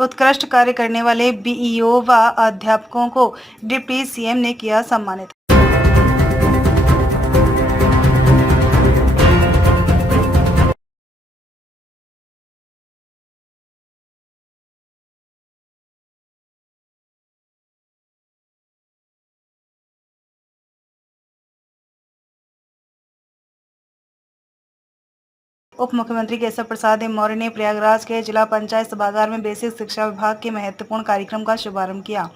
उत्कृष्ट कार्य करने वाले बीईओ व अध्यापकों को डिप्टी सीएम ने किया सम्मानित। उप मुख्यमंत्री केशव प्रसाद मौर्य ने प्रयागराज के जिला पंचायत सभागार में बेसिक शिक्षा विभाग के महत्वपूर्ण कार्यक्रम का शुभारंभ किया।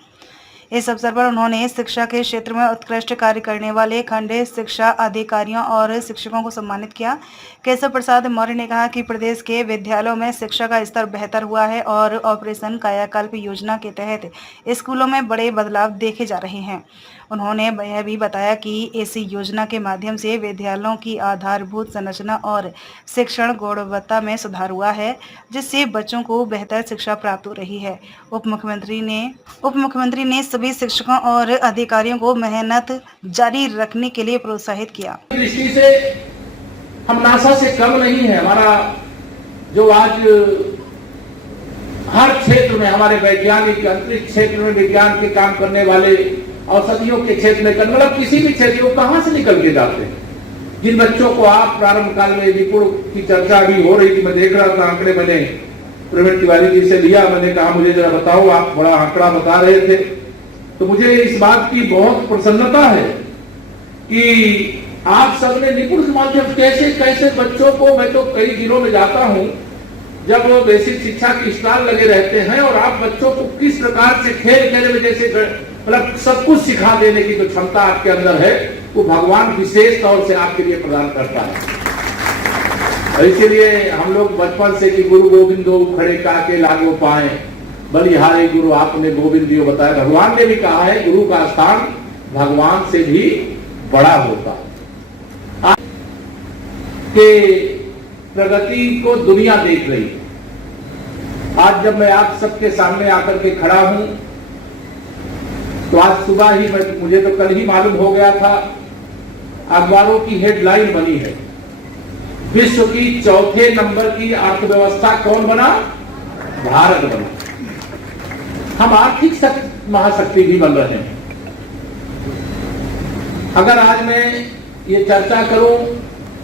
इस अवसर पर उन्होंने शिक्षा के क्षेत्र में उत्कृष्ट कार्य करने वाले खंड शिक्षा अधिकारियों और शिक्षकों को सम्मानित किया। केशव प्रसाद मौर्य ने कहा कि प्रदेश के विद्यालयों में शिक्षा का स्तर बेहतर हुआ है और ऑपरेशन कायाकल्प योजना के तहत स्कूलों में बड़े बदलाव देखे जा रहे हैं। उन्होंने यह भी बताया कि इस योजना के माध्यम से विद्यालयों की आधारभूत संरचना और शिक्षण गुणवत्ता में सुधार हुआ है, जिससे बच्चों को बेहतर शिक्षा प्राप्त हो रही है। उप मुख्यमंत्री ने सभी शिक्षकों और अधिकारियों को मेहनत जारी रखने के लिए प्रोत्साहित किया। दृष्टि से हम नासा से कम नहीं है। हमारा जो आज हर क्षेत्र में हमारे वैज्ञानिक अंतरिक्ष क्षेत्र में विज्ञान के काम करने वाले, औषधियों के क्षेत्र में, मतलब किसी भी क्षेत्र को कहां से निकल के जाते हैं। जिन बच्चों को आप प्रारंभ काल में निपुण की चर्चा भी हो रही थी, मैं देख रहा था आंकड़े मैंने प्रवीण तिवारी जी से लिया। मैंने कहा मुझे जरा बताओ, आप बड़ा आंकड़ा बता रहे थे, तो मुझे इस बात की बहुत प्रसन्नता है कि आप सबने निपुण के माध्यम कैसे कैसे बच्चों को, मैं तो कई जिलों में जाता हूं जब वो बेसिक शिक्षा के स्टॉल लगे रहते हैं, और आप बच्चों को किस प्रकार से खेल खेल में जैसे मतलब सब कुछ सिखा देने की जो क्षमता आपके अंदर है, वो भगवान विशेष तौर से आपके लिए प्रदान करता है। इसीलिए हम लोग बचपन से कि गुरु गोविंदो खड़े काके लागो पाए, बलिहारे गुरु आपने गोविंद जी बताया। भगवान ने भी कहा है गुरु का स्थान भगवान से भी बड़ा होता है। कि प्रगति को दुनिया देख रही है। आज जब मैं आप सबके सामने आकर के खड़ा हूं, तो आज सुबह ही मुझे तो कल ही मालूम हो गया था, अखबारों की हेडलाइन बनी है, विश्व की चौथे नंबर की अर्थव्यवस्था कौन बना? भारत बना। हम आर्थिक महाशक्ति भी बन रहे हैं। अगर आज मैं ये चर्चा करूं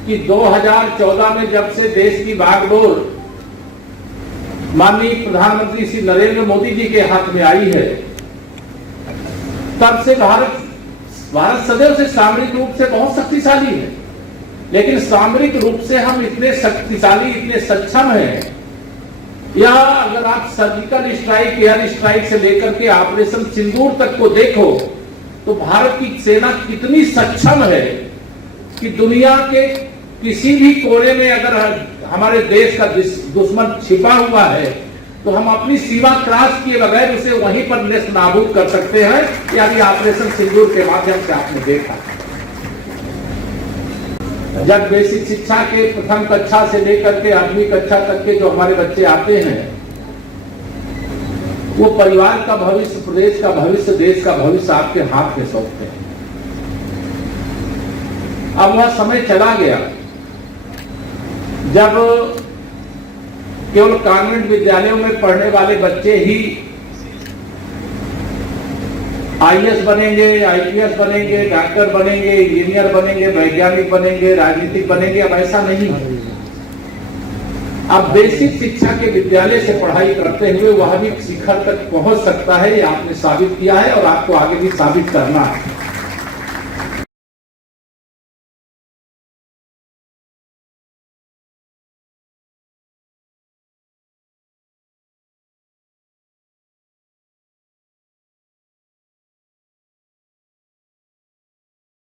कि 2014 में जब से देश की बागडोर माननीय प्रधानमंत्री श्री नरेंद्र मोदी जी के हाथ में आई है, तब से भारत सदैव से सामरिक रूप से बहुत शक्तिशाली है। लेकिन सामरिक रूप से हम इतने शक्तिशाली, इतने सक्षम हैं, या अगर आप सर्जिकल स्ट्राइक, एयर स्ट्राइक से लेकर के ऑपरेशन सिंदूर तक को देखो, तो भारत की सेना कितनी सक्षम है कि दुनिया के किसी भी कोने में अगर हमारे देश का दुश्मन छिपा हुआ है, तो हम अपनी सीमा क्रॉस किए बगैर उसे वहीं पर नेस्त नाबूद कर सकते हैं। यानी ऑपरेशन सिंदूर के माध्यम से आपने देखा। जब बेसिक शिक्षा के प्रथम कक्षा से लेकर के 8वीं कक्षा तक के जो हमारे बच्चे आते हैं, वो परिवार का भविष्य, प्रदेश का भविष्य, देश का भविष्य आपके हाथ में सौंपते हैं। अब वह समय चला गया जब केवल कॉन्वेंट विद्यालयों में पढ़ने वाले बच्चे ही आईएएस बनेंगे, आईपीएस बनेंगे, डॉक्टर बनेंगे, इंजीनियर बनेंगे, वैज्ञानिक बनेंगे, राजनीतिक बनेंगे। अब ऐसा नहीं है। अब बेसिक शिक्षा के विद्यालय से पढ़ाई करते हुए वह भी शिखर तक पहुंच सकता है। ये आपने साबित किया है और आपको आगे भी साबित करना है।